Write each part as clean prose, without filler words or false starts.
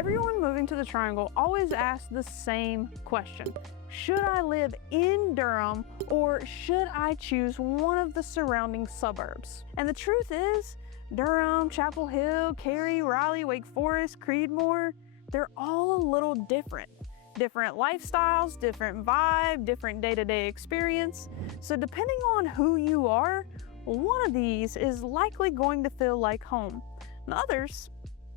Everyone moving to the Triangle always asks the same question. Should I live in Durham or should I choose one of the surrounding suburbs? And the truth is, Durham, Chapel Hill, Cary, Raleigh, Wake Forest, Creedmoor, they're all a little different. Different lifestyles, different vibe, different day-to-day experience. So depending on who you are, one of these is likely going to feel like home, and others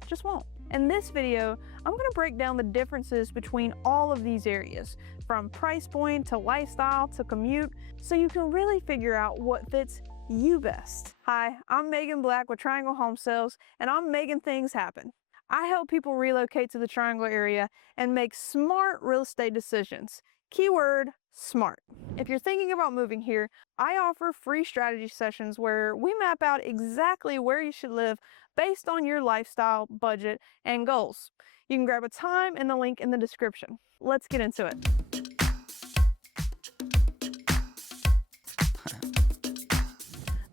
just won't. In this video, I'm going to break down the differences between all of these areas, from price point to lifestyle to commute, so you can really figure out what fits you best. Hi, I'm Meagan Black with Triangle Home Sales, and I'm making things happen. I help people relocate to the Triangle area and make smart real estate decisions. Keyword, smart. If you're thinking about moving here, I offer free strategy sessions where we map out exactly where you should live based on your lifestyle, budget, and goals. You can grab a time in the link in the description. Let's get into it.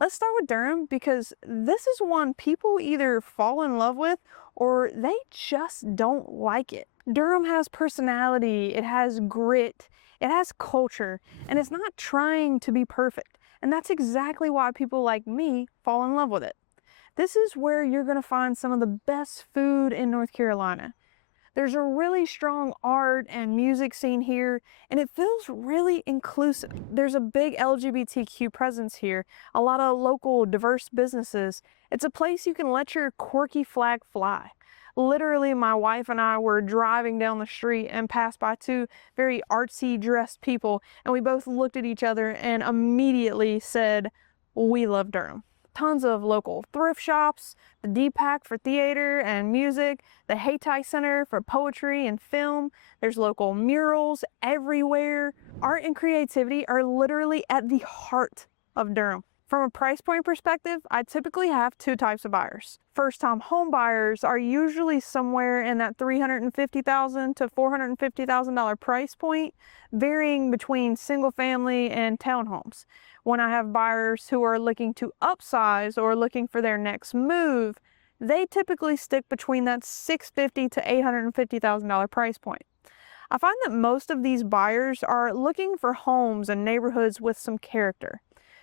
Let's start with Durham because this is one people either fall in love with or they just don't like it. Durham has personality, it has grit, it has culture, and it's not trying to be perfect. And that's exactly why people like me fall in love with it. This is where you're going to find some of the best food in North Carolina. There's a really strong art and music scene here, and it feels really inclusive. There's a big LGBTQ presence here, a lot of local diverse businesses. It's a place you can let your quirky flag fly. Literally, my wife and I were driving down the street and passed by two very artsy dressed people, and we both looked at each other and immediately said, "We love Durham." Tons of local thrift shops, the D-Pack for theater and music, the Hayti Center for poetry and film. There's local murals everywhere. Art and creativity are literally at the heart of Durham. From a price point perspective, I typically have two types of buyers. First-time home buyers are usually somewhere in that $350,000 to $450,000 price point, varying between single-family and townhomes. When I have buyers who are looking to upsize or looking for their next move, they typically stick between that $650,000 to $850,000 price point. I find that most of these buyers are looking for homes and neighborhoods with some character.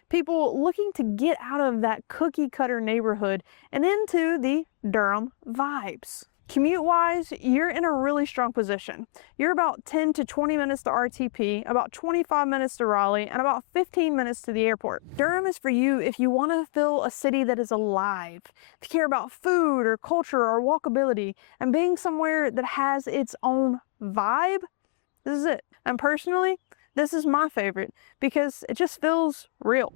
People looking to get out of that cookie cutter neighborhood and into the Durham vibes. Commute-wise, you're in a really strong position. You're about 10 to 20 minutes to RTP, about 25 minutes to Raleigh, and about 15 minutes to the airport. Durham is for you if you want to feel a city that is alive, if you care about food or culture or walkability, and being somewhere that has its own vibe. This is it. And personally, this is my favorite because it just feels real.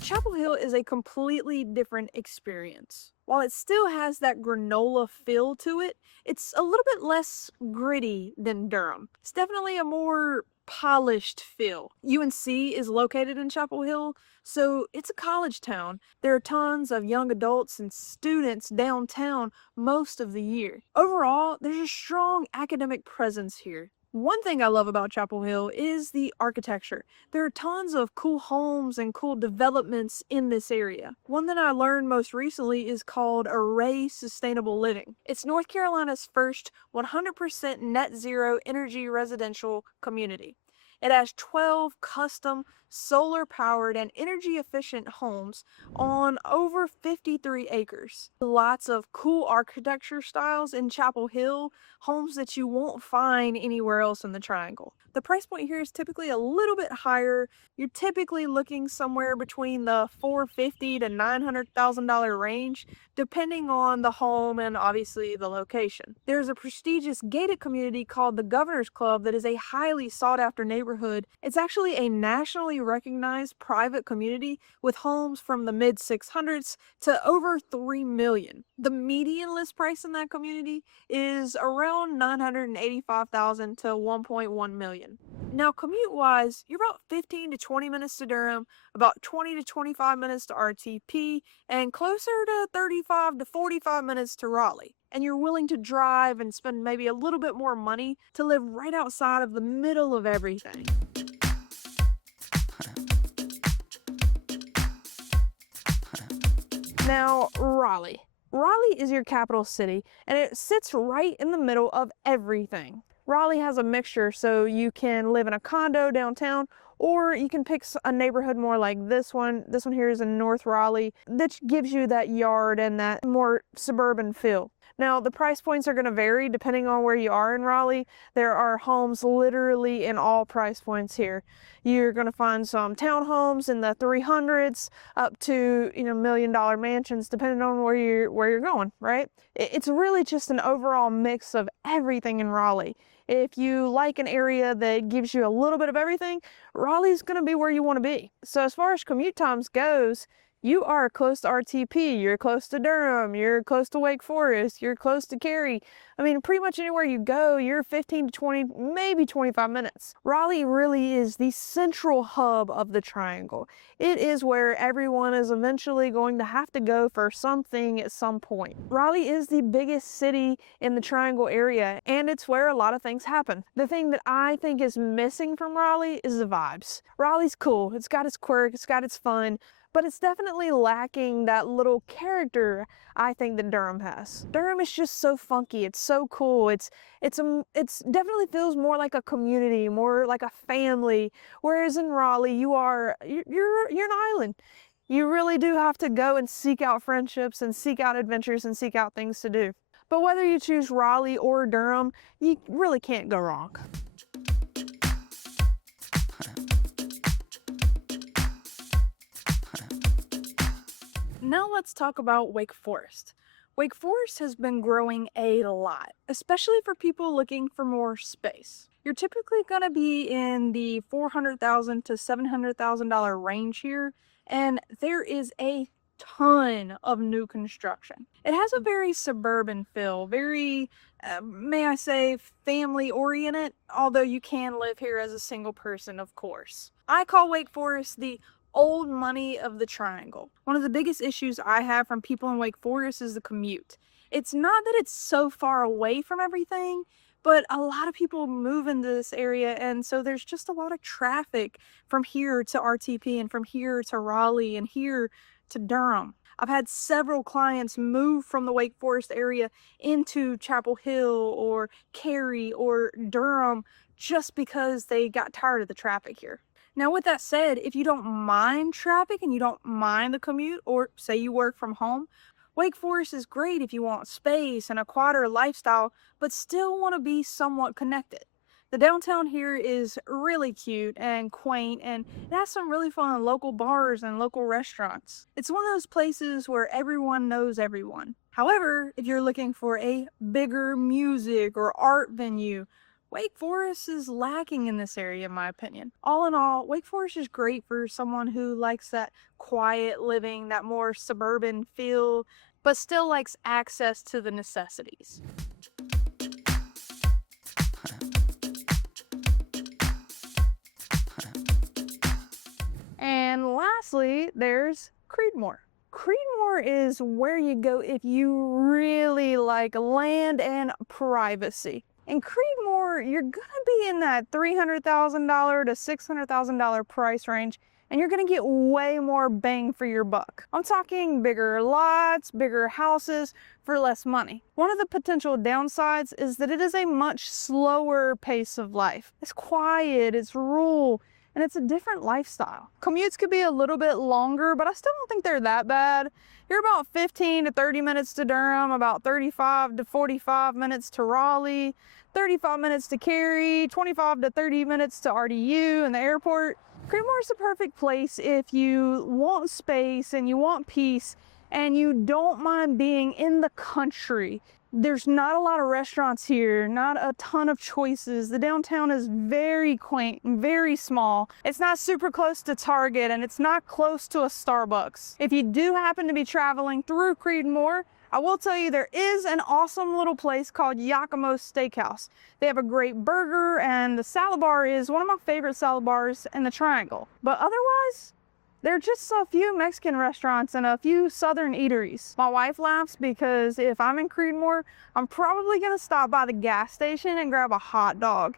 Chapel Hill is a completely different experience. While it still has that granola feel to it, it's a little bit less gritty than Durham. It's definitely a more polished feel. UNC is located in Chapel Hill, so it's a college town. There are tons of young adults and students downtown most of the year. Overall, there's a strong academic presence here. One thing I love about Chapel Hill is the architecture. There are tons of cool homes and cool developments in this area. One that I learned most recently is called Array Sustainable Living. It's North Carolina's first 100% net zero energy residential community. It has 12 custom solar-powered and energy-efficient homes on over 53 acres. Lots of cool architecture styles in Chapel Hill, homes that you won't find anywhere else in the Triangle. The price point here is typically a little bit higher. You're typically looking somewhere between the $450,000 to $900,000 range, depending on the home and obviously the location. There's a prestigious gated community called the Governor's Club that is a highly sought after neighborhood. It's actually a nationally recognized private community with homes from the mid 600s to over 3 million. The median list price in that community is around $985,000 to $1.1 million. Now, commute-wise, you're about 15 to 20 minutes to Durham, about 20 to 25 minutes to RTP, and closer to 35 to 45 minutes to Raleigh. And you're willing to drive and spend maybe a little bit more money to live right outside of the middle of everything. Now, Raleigh. Raleigh is your capital city, and it sits right in the middle of everything. Raleigh has a mixture, so you can live in a condo downtown, or you can pick a neighborhood more like this one. This one here is in North Raleigh, that gives you that yard and that more suburban feel. Now, the price points are going to vary depending on where you are in Raleigh. There are homes literally in all price points here. You're going to find some townhomes in the 300s up to, $1 million mansions, depending on where you're going, right? It's really just an overall mix of everything in Raleigh. If you like an area that gives you a little bit of everything, Raleigh's going to be where you want to be. So as far as commute times goes, you are close to RTP, you're close to Durham, you're close to Wake Forest, you're close to Cary. I mean, pretty much anywhere you go, you're 15 to 20, maybe 25 minutes. Raleigh really is the central hub of the triangle. It is where everyone is eventually going to have to go for something at some point. Raleigh is the biggest city in the triangle area, and it's where a lot of things happen. The thing that I think is missing from Raleigh is the vibes. Raleigh's cool, it's got its quirk, it's got its fun, but it's definitely lacking that little character I think that Durham has. Durham is just so funky, it's so cool, it's definitely feels more like a community, more like a family, whereas in Raleigh you're an island. You really do have to go and seek out friendships and seek out adventures and seek out things to do. But whether you choose Raleigh or Durham, you really can't go wrong. Now let's talk about Wake Forest. Wake Forest has been growing a lot, especially for people looking for more space. You're typically going to be in the $400,000 to $700,000 range here, and there is a ton of new construction. It has a very suburban feel, very, may I say, family oriented, although you can live here as a single person, of course. I call Wake Forest the old money of the triangle. One of the biggest issues I have from people in Wake Forest is the commute. It's not that it's so far away from everything, but a lot of people move into this area, and so there's just a lot of traffic from here to RTP and from here to Raleigh and here to Durham. I've had several clients move from the Wake Forest area into Chapel Hill or Cary or Durham just because they got tired of the traffic here. Now, with that said, if you don't mind traffic and you don't mind the commute, or say you work from home, Wake Forest is great if you want space and a quieter lifestyle, but still want to be somewhat connected. The downtown here is really cute and quaint, and it has some really fun local bars and local restaurants. It's one of those places where everyone knows everyone. However, if you're looking for a bigger music or art venue, Wake Forest is lacking in this area, in my opinion. All in all, Wake Forest is great for someone who likes that quiet living, that more suburban feel, but still likes access to the necessities. And lastly, there's Creedmoor. Creedmoor is where you go if you really like land and privacy. In Creedmoor, you're going to be in that $300,000 to $600,000 price range, and you're going to get way more bang for your buck. I'm talking bigger lots, bigger houses for less money. One of the potential downsides is that it is a much slower pace of life. It's quiet, it's rural, and it's a different lifestyle. Commutes could be a little bit longer, but I still don't think they're that bad. You're about 15 to 30 minutes to Durham, about 35 to 45 minutes to Raleigh, 35 minutes to Cary, 25 to 30 minutes to RDU and the airport. Creedmoor is the perfect place if you want space and you want peace and you don't mind being in the country. There's not a lot of restaurants here, not a ton of choices. The downtown is very quaint and very small. It's not super close to Target and it's not close to a Starbucks. If you do happen to be traveling through Creedmoor, I will tell you there is an awesome little place called Yakimo's Steakhouse. They have a great burger and the salad bar is one of my favorite salad bars in the triangle. But otherwise, there are just a few Mexican restaurants and a few southern eateries. My wife laughs because if I'm in Creedmoor, I'm probably gonna stop by the gas station and grab a hot dog.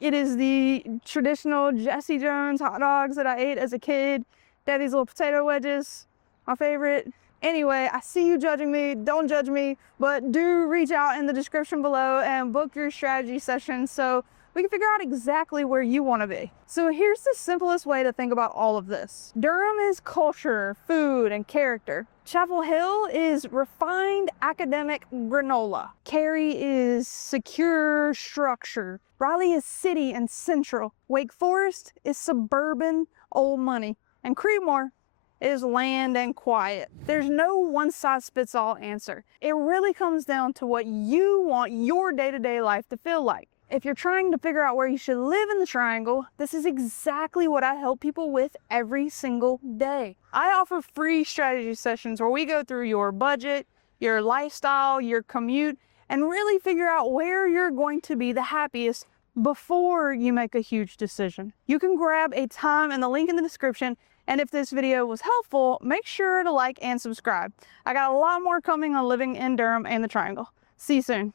It is the traditional Jesse Jones hot dogs that I ate as a kid. Daddy's little potato wedges, my favorite. Anyway, I see you judging me, don't judge me, but do reach out in the description below and book your strategy session so we can figure out exactly where you want to be. So here's the simplest way to think about all of this. Durham is culture, food, and character. Chapel Hill is refined academic granola. Cary is secure structure. Raleigh is city and central. Wake Forest is suburban old money. And Creedmoor is land and quiet. There's no one-size-fits-all answer. It really comes down to what you want your day-to-day life to feel like. If you're trying to figure out where you should live in the triangle, this is exactly what I help people with every single day. I offer free strategy sessions where we go through your budget, your lifestyle, your commute, and really figure out where you're going to be the happiest before you make a huge decision. You can grab a time in the link in the description, and if this video was helpful, make sure to like and subscribe. I got a lot more coming on living in Durham and the Triangle. See you soon.